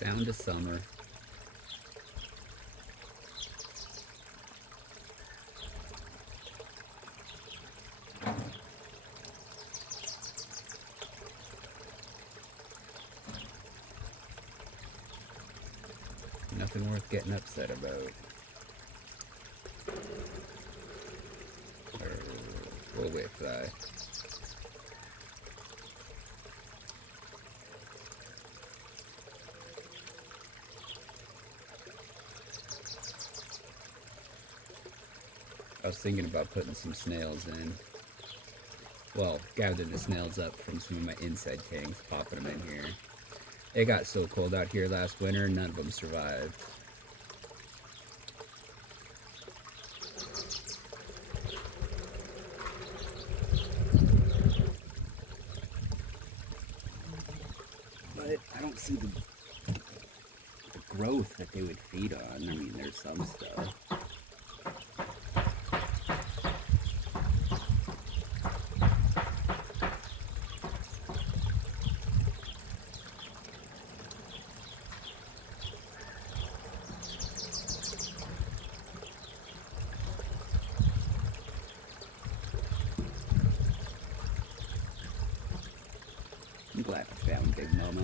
sound of summer. Nothing worth getting upset about. We'll wait for that. I was thinking about putting some snails in. Well, gathering the snails up from some of my inside tanks, popping them in here. It got so cold out here last winter, none of them survived. But I don't see the growth that they would feed on. I mean, there's some stuff. I'm glad I found Big Mama.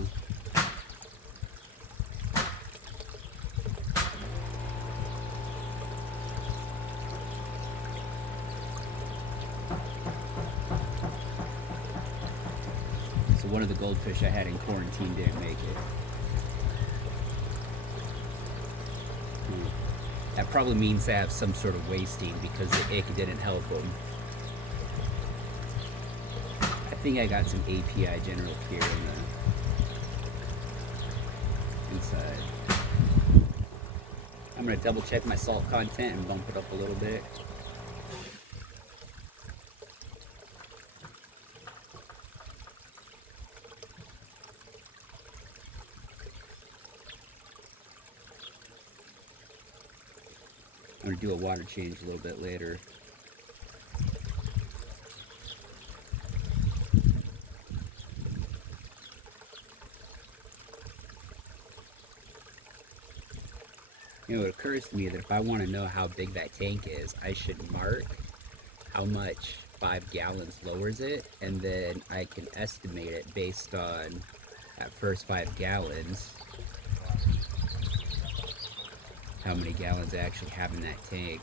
So one of the goldfish I had in quarantine didn't make it. That probably means they have some sort of wasting because the ick didn't help them. I think I got some API general cure in the inside. I'm gonna double check my salt content and bump it up a little bit. I'm gonna do a water change a little bit later. You know, it occurs to me that if I want to know how big that tank is, I should mark how much 5 gallons lowers it, and then I can estimate it based on that first 5 gallons, how many gallons I actually have in that tank.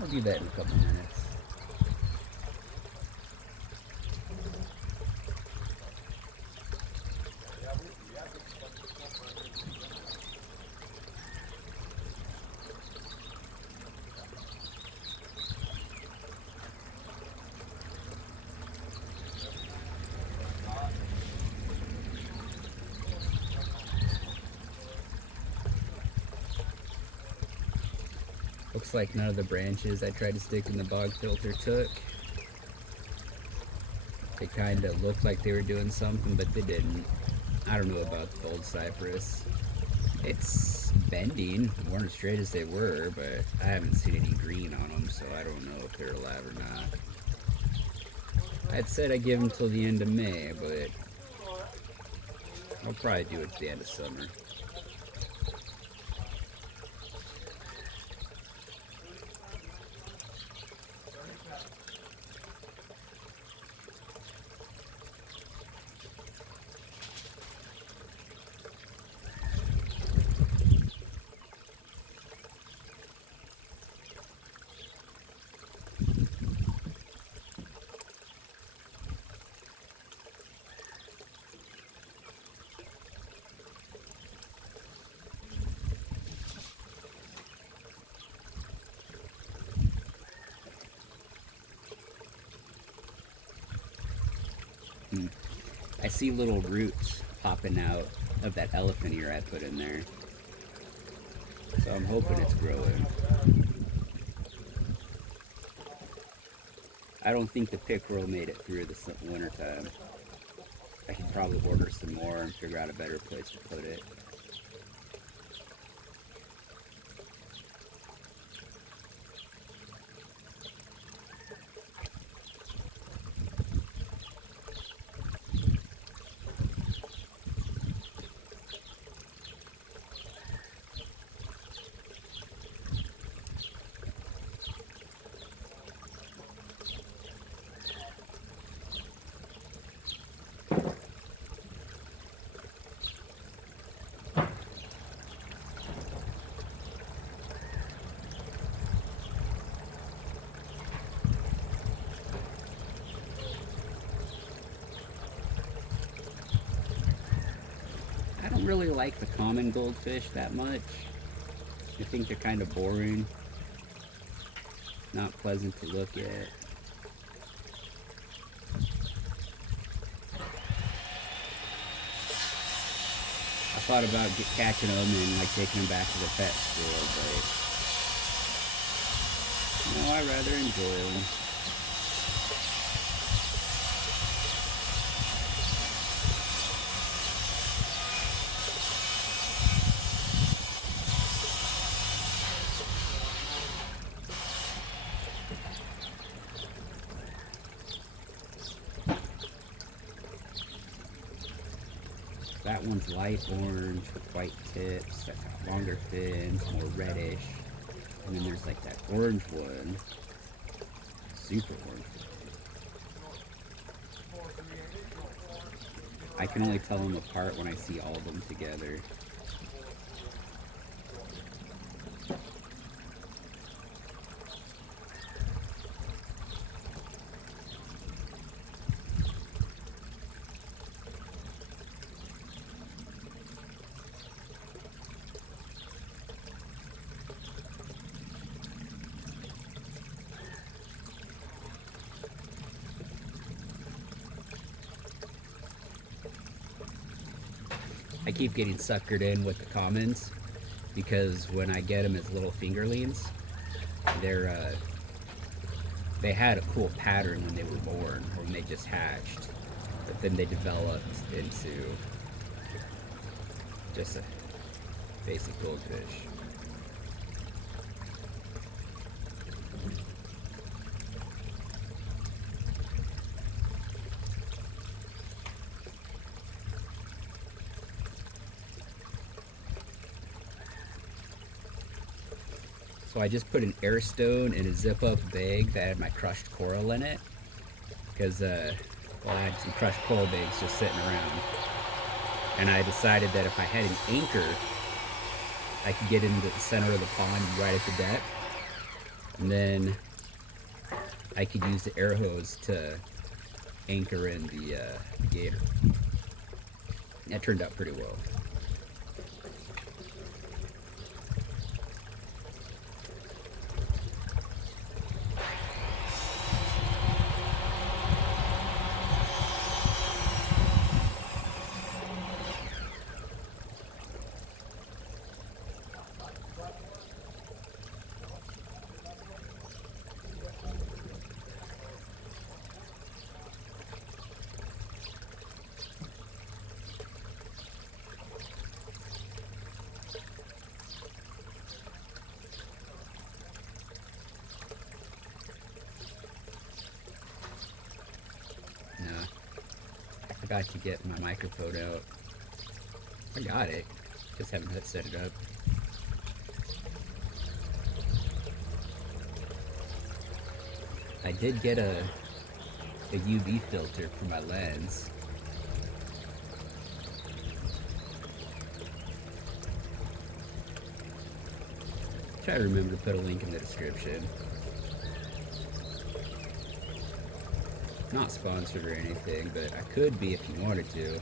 I'll do that in a couple minutes. Looks like none of the branches I tried to stick in the bog filter took. They kind of looked like they were doing something, but they didn't. I don't know about the gold cypress. It's bending, weren't as straight as they were, but I haven't seen any green on them, so I don't know if they're alive or not. I'd said I'd give them till the end of May, but I'll probably do it at the end of summer. I see little roots popping out of that elephant ear I put in there. So I'm hoping it's growing. I don't think the pickerel made it through the winter time. I could probably order some more and figure out a better place to put it. don't really like the common goldfish that much. I think they're kind of boring, not pleasant to look at. I thought about catching them and like taking them back to the pet store, but no, I rather enjoy them. That one's light orange with white tips, that's got longer fins, more reddish. And then there's like that orange one, super orange. I can only tell them apart when I see all of them together. I keep getting suckered in with the commons because when I get them as little fingerlings, they had a cool pattern when they were born or when they just hatched, but then they developed into just a basic goldfish. So I just put an air stone in a zip-up bag that had my crushed coral in it, because I had some crushed coral bags just sitting around, and I decided that if I had an anchor, I could get into the center of the pond right at the deck, and then I could use the air hose to anchor in the gator. That turned out pretty well. I forgot to get my microphone out. I got it, just haven't set it up. I did get a UV filter for my lens. Try to remember to put a link in the description. Not sponsored or anything, but I could be if you wanted to.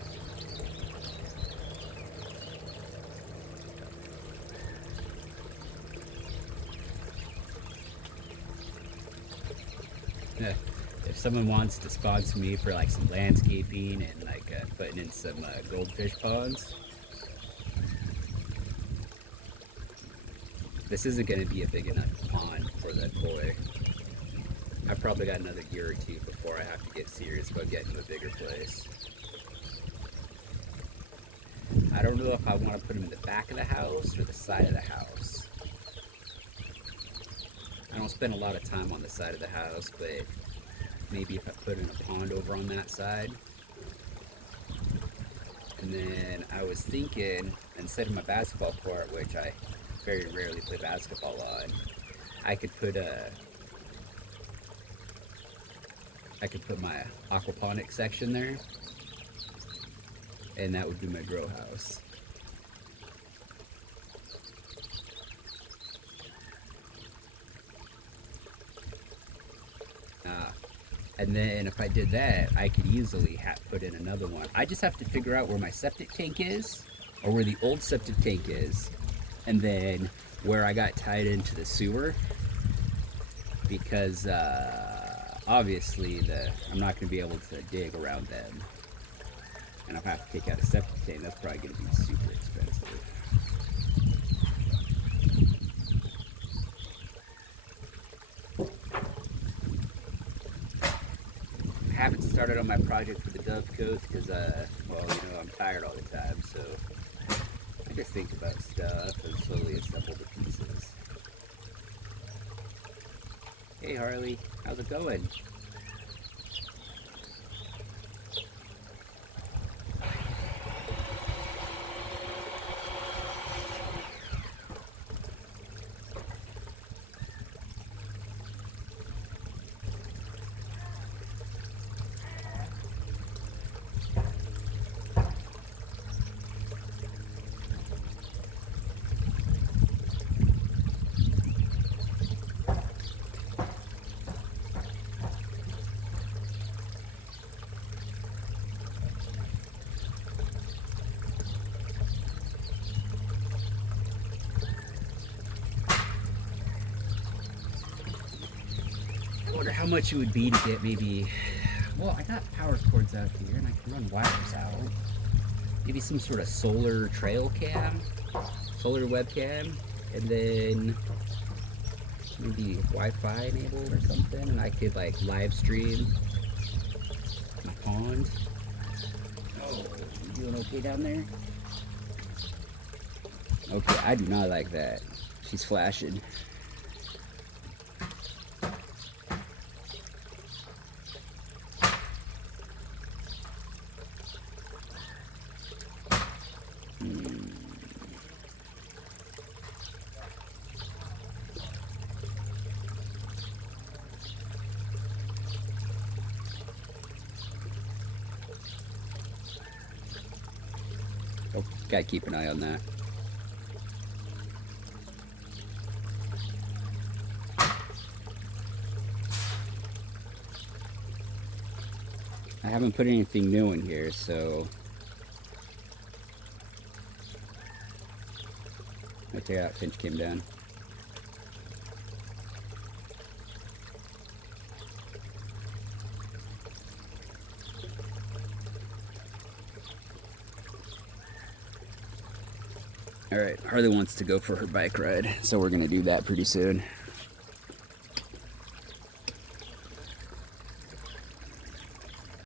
If someone wants to sponsor me for like some landscaping and like putting in some goldfish ponds, this isn't going to be a big enough pond for that koi. I've probably got another year or two before I have to get serious about getting to a bigger place. I don't know if I want to put them in the back of the house or the side of the house. I don't spend a lot of time on the side of the house, but maybe if I put in a pond over on that side. And then I was thinking, instead of my basketball court, which I very rarely play basketball on, I could put my aquaponics section there, and that would be my grow house. And then if I did that, I could easily put in another one. I just have to figure out where my septic tank is or where the old septic tank is, and then where I got tied into the sewer, because obviously I'm not going to be able to dig around them, and I'll have to take out a septic tank. That's probably going to be super expensive. I haven't started on my project for the dovecote because, well, I'm tired all the time, so I just think about stuff and slowly assemble the pieces. Hey Harley, how's it going? I wonder how much it would be to get maybe, well, I got power cords out here and I can run wires out. Maybe some sort of solar trail cam, solar webcam, and then maybe Wi-Fi enabled or something, and I could like live stream my pond. Oh, you doing okay down there? Okay, I do not like that. She's flashing. Oh, gotta keep an eye on that. I haven't put anything new in here, so right there, that finch came down. All right, Harley wants to go for her bike ride, so we're gonna do that pretty soon.